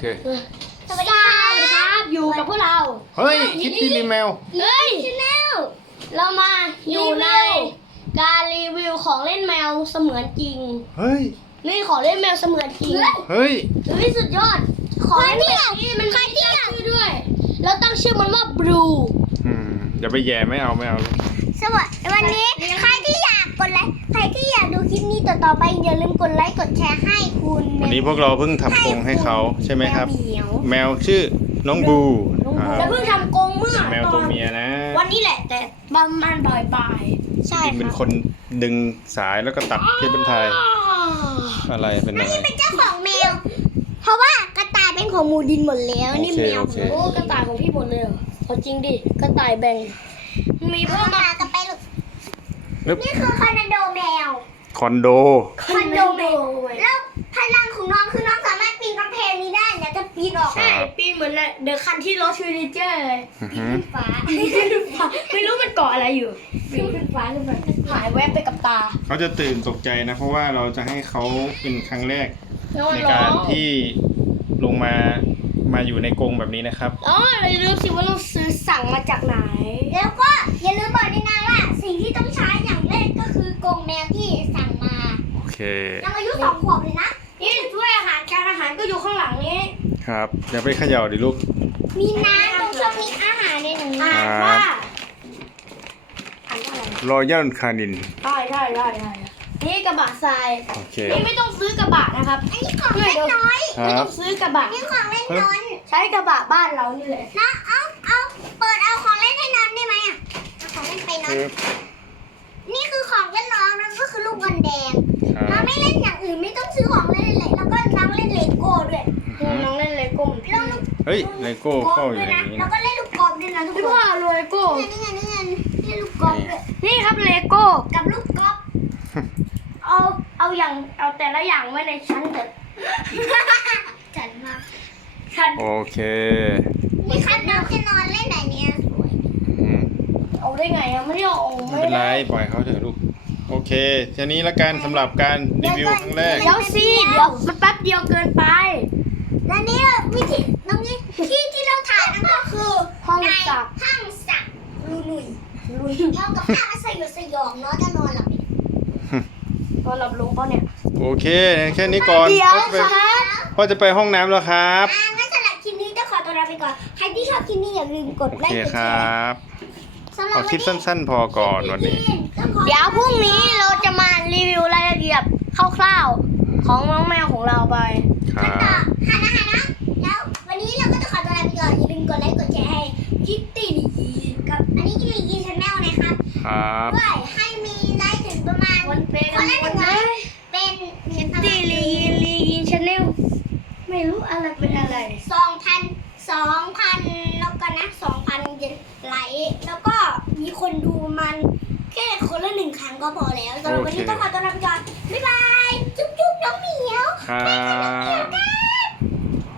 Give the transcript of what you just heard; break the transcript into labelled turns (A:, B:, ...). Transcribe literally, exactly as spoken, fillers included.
A: เค
B: สวัสดีครับอยู่กับพวกเรา
A: เฮ้ยคิดดีรีแมว
B: เฮ้ยชาแนลเรามาอยู่ในการรีวิวของเล่นแมวเสมือนจริง
A: เฮ้ย
B: นี่ของเล่นแมวเสมือนจริง
A: เฮ้ย
B: เฮ้ยสุดยอดของเล่นแบบนี้มันมีตั้งชื่อด้วยแล้วตั้งชื่อมันว่าบลู
A: อืมอย่าไปแย่ไม่เอาไม่เอา
C: สวัสดีวันนี้ใครที่อยากกดไลค์ใครที่อยากดูคลิปนี้ต่อๆไปอย่าลืมกดไลค์กดแชร์ให้คุณ
A: วันนี้พวกเราเพิ่งทำกรงให้เขาใช่ไหมครับ
C: แมวเหมียว
A: แมวชื่อน้องบูอ่า
B: แล้วเพิ่งทำกรงเมื่อ
A: แมวตัวเมียนะ
B: วันนี้แหละแต่ประมาณบ่าย
C: ใช่
A: จริงเป็น
C: ค่ะ
A: คนดึงสายแล้วก็ตัดเคเบิลไทย
B: ๆ
A: อะไรเป็นอะไร
C: เป็นเจ้าของแมว เพราะว่ากระต่ายเป็นของหมูดินหมดแล้วนี่
A: โอเค
C: แมว
A: โอเค
B: โอ้กระต่ายของพี่หมดเลยเหรอเอาจริงดิกระต่ายแบ่งมี
C: พ่
B: เพิ่
C: อ
B: ม
C: มา
B: มา
C: กันไปลูก
A: แล้ว
C: นี่คือคอนโดแมว
A: คอนโด
C: คอนโดแมวแล้วพลังของน้องคือน้องสามารถปีนกำแพงนี้ได้เนี่ยจะปีนออก
B: ใช่ปีนเหมือนเลยเดอะคันที่รถฟิวนิเจอร์เลย
A: อือฮึ
C: ขึ้นฟ้า
B: ไม่รู้มันเกาะอะไรอยู่ปีนขึ้นฟ้าขึ้นไปหายแวบไปกับตา
A: เขาจะตื่นตกใจนะ เพราะว่าเราจะให้เขาเป็นครั้งแรก
B: แล้วมัน
A: ใน
B: ร้
A: การ
B: อง
A: ที่ลงมามาอยู่ในกรงแบบนี้นะครับ
B: อ๋อเราลืมสิว่าเราซื้อสั่งมาจากไหน
C: แล้วก็อย่าลืมบอกด้วยนะว่า สิ่งที่ต้องใช้อย่างแรกก็คือกรงแมวที่สั่งมา
A: โอเค
C: น้องอายุสองขวบเลยนะ
B: นี่ถ้วยอาหารจานอาหารก็อยู่ข้างหลังนี้
A: ครับอย่าไปเขย่าดิลูก
C: มีน้ำตรงช่วงมีอาหารในหนึ่ง
B: อ่านว่าอ่านว่าอะไร
A: รอยัลคานิน
B: ใช่ใช่ใช่ใช่นี่กระบะทราย
A: โอเค
B: นี่ไม่ต้องซื้อกระบะนะครับ
C: อันนี้ของเล่นน้อย
A: ค
B: ไม่
A: รั
B: ต้
A: บ
B: องซื้อกระบะ
C: นี่ของเล่นน้อย
B: ใช้กระบะบ้านเรานี่แหละ
C: นะเอาเอาเปิดเอาของเล่นให้น้องได้ไหมอ่ะเอาของเล่นไปน้อง
A: คือ
C: นี่คือของเล่นน้องแล้วก็คือลูกบอลแดง
A: ครั
C: น้อง
A: บ
C: ไม่เล่นอย่างอื่นไม่ต้องซื้อของเล่นเลยแล้วก็น้องเล่นเลโก้ด้วย
A: อือฮึ
B: น้องเล่นเลโก้เหมือนพี่
C: แล้วลูก
A: เฮ้ยเลโก้
C: กอ
A: เข้า
C: ล์ฟ
A: อ
C: ด้ว
A: ยู่
C: ย
A: ใน
C: นะ
A: นี้
C: แล้ว
A: นะ
C: ก็เล่นลูกกอล์ฟด้วยนะทุก
B: พี่
C: คน
B: ว่าเลโก้
C: นี่ไงนี่ไงนี่ไงเล่นลูกกอล์ฟด้วย
B: นี่ครับเลโก้
C: กับลูกกอล์ฟ
B: เอาเอาอย่างเอาแต่ละอย่างไว้ในชั้นเถอะ
C: จัดมาก
B: ชั้น
A: โอเค
C: นี่คันน้องจะนอนเล่นไหนเนี่ยสวย
A: อืม
B: เอาได้ไงอะไม่ได้เอา
A: ไม่เป็นไรปล่อยเขาเถอะลูกโอเคทีนี้ละกันสำหรับการรีวิวครั้งแรก
B: เดี๋ยวสิเดี๋ยวมันแป๊บเดียวเกินไป
C: และนี่วิธีน้องนี่ที่ที่เราถ่ายนั่นก็คือ
B: ห้อง
C: ใน
B: สัก
C: ห้องสักลุยลุยลุยพร้อมกับภาพสยดสยองเนาะจะนอนหลับไหม
B: ตอนหลับลงเปล่าเนี่ย
A: โอเคแค่นี้ก่อน
B: เดี๋ยว
A: พ่อจะไป
B: ครับ
A: พ่อจะไปห้องน้ำแล้วครับ
C: อ่างั้นสำหรับคลิปนี้ต้องขอตัวลาไปก่อน ใครที่ชอบคลิปนี้อย่าลืมกด
A: โอ
C: ไล
A: เค
C: ค์กด
A: ค
C: แช
A: ร
C: ร์
A: ับ
C: สำหรับ
A: เอาคลิปสั้นๆ พอก่อนวันนี้
C: ต้องขอ
B: เดี๋ยวพรุ่งนี้เราจะมารีวิวรายละเอียดคร่าวๆของน้องแมวของเราไป
A: ครั
C: ต่อบ หานะหานะแล้ววันนี้เราก็ต้องขอตัวลาไปก่อน อย่าลืมกดไลค์กดแชร์ให้คิตตี้ดีกับอันนี้กิลลี่ยีชาแนลนะครับ
A: ครับ
C: ด้วยให้มีไลค์ถึงประมาณ
B: วันเป็น
C: คนละหนึ่งร้อยเป็น
B: คิตตี้ลีลียินชาแนลไม่รู้อะไรเป็นอะไร
C: สองพันสองพันแล้วก็นะสองพันไลค์แล้วก็มีคนดูมันแค่คนละหนึ่งครั้งก็พอแล้วสำหรับวันนี้ต้องขอตัวลาไปก่อนบ๊ายบายจุ๊บจุ๊บน้องเหมียว
A: ครับ